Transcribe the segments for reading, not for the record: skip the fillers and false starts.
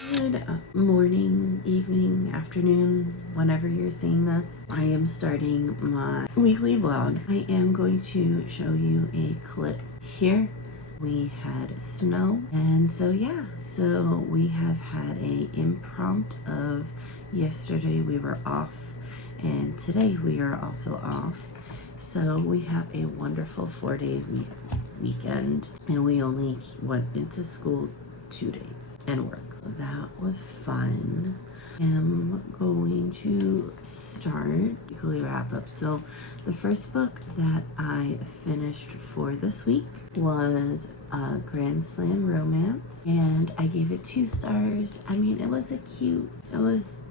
Good morning, evening, afternoon, whenever you're seeing this. I am starting my weekly vlog. I am going to show you a clip here. We had snow, and so we have had a impromptu of yesterday we were off, and today we are also off. So we have a wonderful 4-day weekend, and we only went into school 2 days and work. That was fun. I'm going to start weekly wrap up. So the first book that I finished for this week was Grand Slam Romance, and I gave it 2 stars. I mean, it was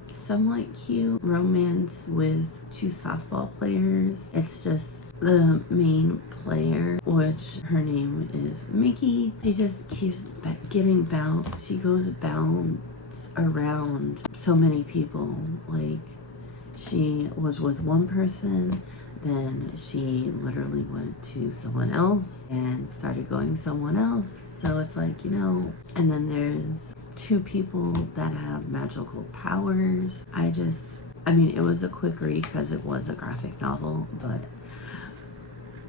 somewhat cute romance with 2 softball players. It's just the main player, which her name is Mickey, she just keeps getting bounced. She goes bounce around so many people. Like, she was with one person, then she literally went to someone else and started going someone else. So it's like, and then there's 2 people that have magical powers. I mean, it was a quick read because it was a graphic novel, but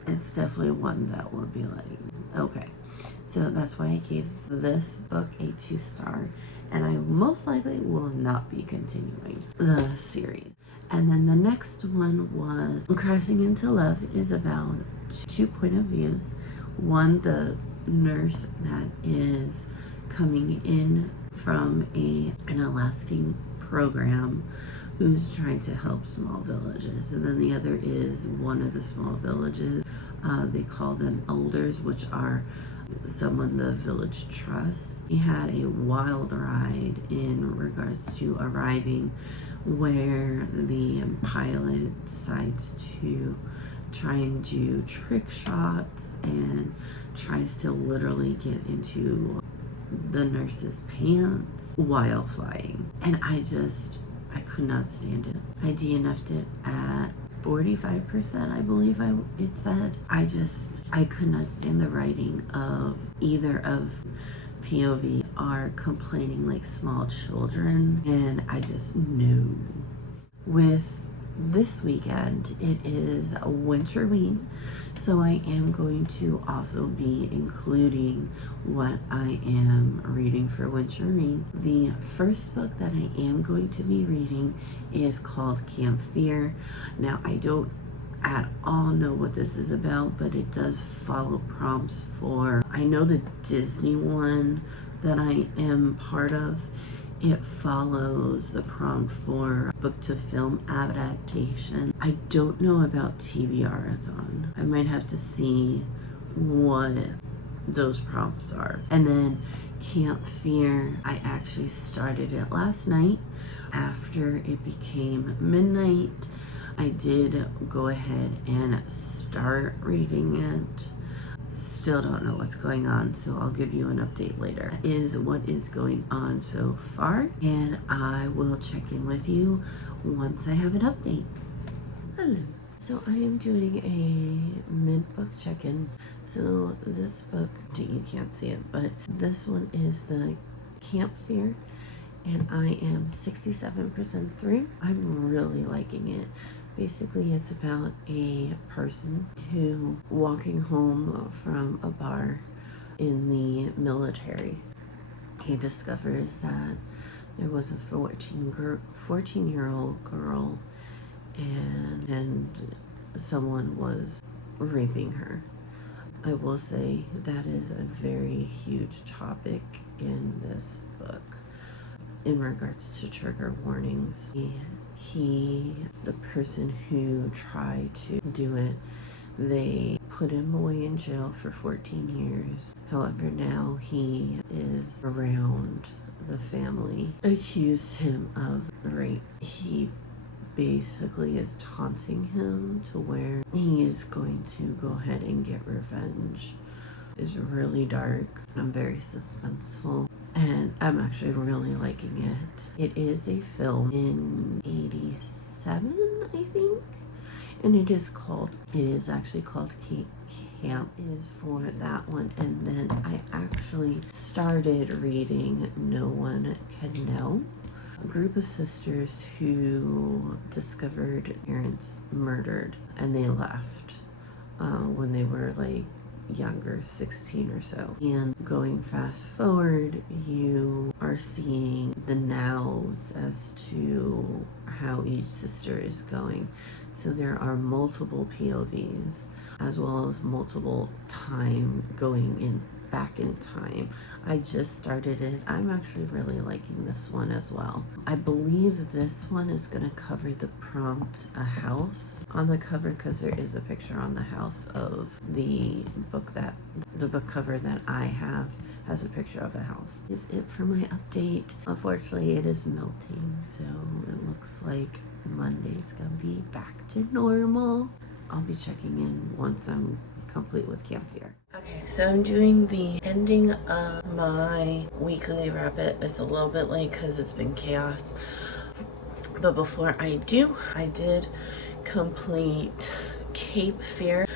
it's definitely one that would be like, okay. So that's why I gave this book a 2 star, and I most likely will not be continuing the series. And then the next one was Crashing Into Love. Is about 2 point of views. One, the nurse that is coming in from an Alaskan program who's trying to help small villages, and then the other is one of the small villages. They call them elders, which are someone the village trusts. He had a wild ride in regards to arriving where the pilot decides to try and do trick shots and tries to literally get into the nurse's pants while flying. And I could not stand it. I DNF'd it at 45%, I believe it said. I could not stand the writing of either of POV are complaining like small children, and I just knew. With this weekend, it is Winterween, so I am going to also be including what I am reading for Winterween. The first book that I am going to be reading is called Camp Fear. Now, I don't at all know what this is about, but it does follow prompts for, I know the Disney one that I am part of, it follows the prompt for book to film adaptation. I don't know about TBRathon. I might have to see what those prompts are. And then Camp Fear, I actually started it last night. After it became midnight, I did go ahead and start reading it. Still don't know what's going on, so I'll give you an update later. That is what is going on so far, and I will check in with you once I have an update. Hello. So I am doing a mid-book check-in. So this book, you can't see it, but this one is the Camp Fear, and I am 67% through. I'm really liking it. Basically, it's about a person who walking home from a bar in the military. He discovers that there was a 14-year-old girl and someone was raping her. I will say that is a very huge topic in this book in regards to trigger warnings. The person who tried to do it, they put him away in jail for 14 years. However, now he is around the family, accused him of rape. He basically is taunting him to where he is going to go ahead and get revenge. It's really dark and very suspenseful, and I'm actually really liking it. It is a film in 87, I think, and it is actually called camp is for that one. And then I actually started reading No One Can Know. A group of sisters who discovered parents murdered and they left when they were like younger, 16 or so. And going fast forward, you are seeing the nows as to how each sister is going. So there are multiple POVs as well as multiple time going in back in time. I just started it. I'm actually really liking this one as well. I believe this one is going to cover the prompt a house on the cover, because there is a picture on the house of the book cover that I have has a picture of a house. Is it for my update? Unfortunately, it is melting, so it looks like Monday's gonna be back to normal. I'll be checking in once I'm complete with Camp Fear. Okay, so I'm doing the ending of my weekly wrap-it. It's a little bit late because it's been chaos. But before I do, I did complete Cape Fear.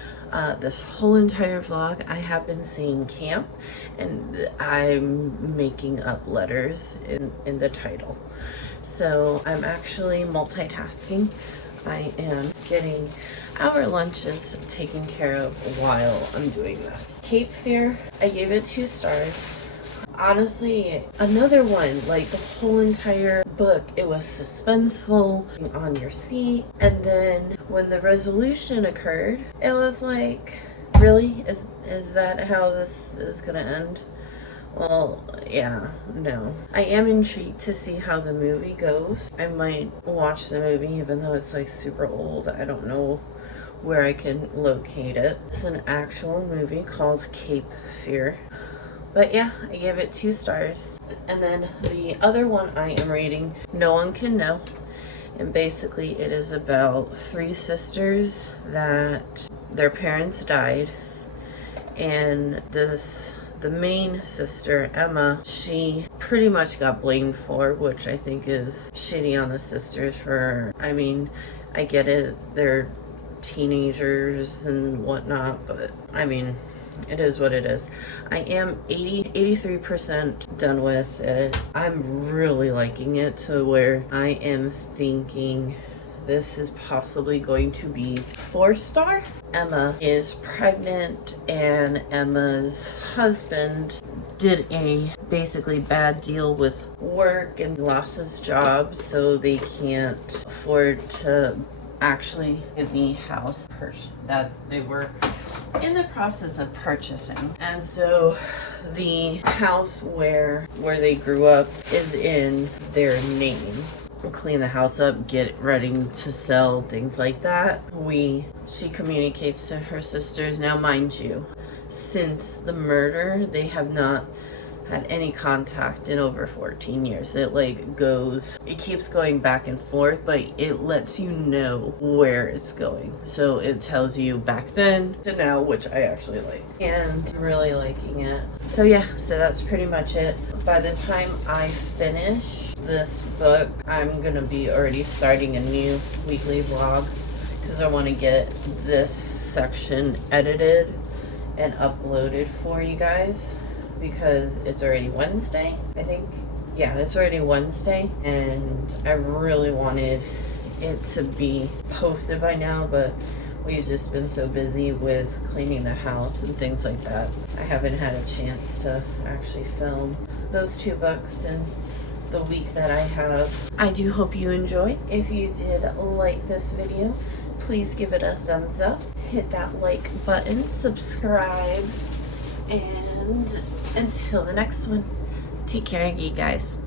This whole entire vlog, I have been saying camp, and I'm making up letters in the title. So I'm actually multitasking. I am getting our lunches taken care of while I'm doing this. Cape Fear, I gave it 2 stars. Honestly, another one, like the whole entire book, it was suspenseful, on your seat, and then when the resolution occurred, it was like, really? Is that how this is gonna end? Well, yeah, no. I am intrigued to see how the movie goes. I might watch the movie even though it's like super old. I don't know where I can locate it. It's an actual movie called Cape Fear. But yeah, I gave it 2 stars. And then the other one I am reading, No One Can Know. And basically it is about 3 sisters that their parents died. And the main sister, Emma, she pretty much got blamed for, which I think is shitty on the sisters for, I mean, I get it, they're teenagers and whatnot, but I mean, it is what it is. I am 83% done with it. I'm really liking it to where I am thinking this is possibly going to be 4-star. Emma is pregnant and Emma's husband did a basically bad deal with work and lost his job, so they can't afford to actually get the house that they were in the process of purchasing. And so the house where they grew up is in their name. Clean the house up, get it ready to sell, things like that. She communicates to her sisters. Now mind you, since the murder, they have not had any contact in over 14 years. It keeps going back and forth, but it lets you know where it's going. So it tells you back then to now, which I actually like. And I'm really liking it. So yeah, so that's pretty much it. By the time I finish this book, I'm gonna be already starting a new weekly vlog because I want to get this section edited and uploaded for you guys, because it's already Wednesday, I think. Yeah, it's already Wednesday, and I really wanted it to be posted by now, but we've just been so busy with cleaning the house and things like that. I haven't had a chance to actually film those 2 books in the week that I have. I do hope you enjoyed. If you did like this video, please give it a thumbs up, hit that like button, subscribe, and until the next one, take care, you guys.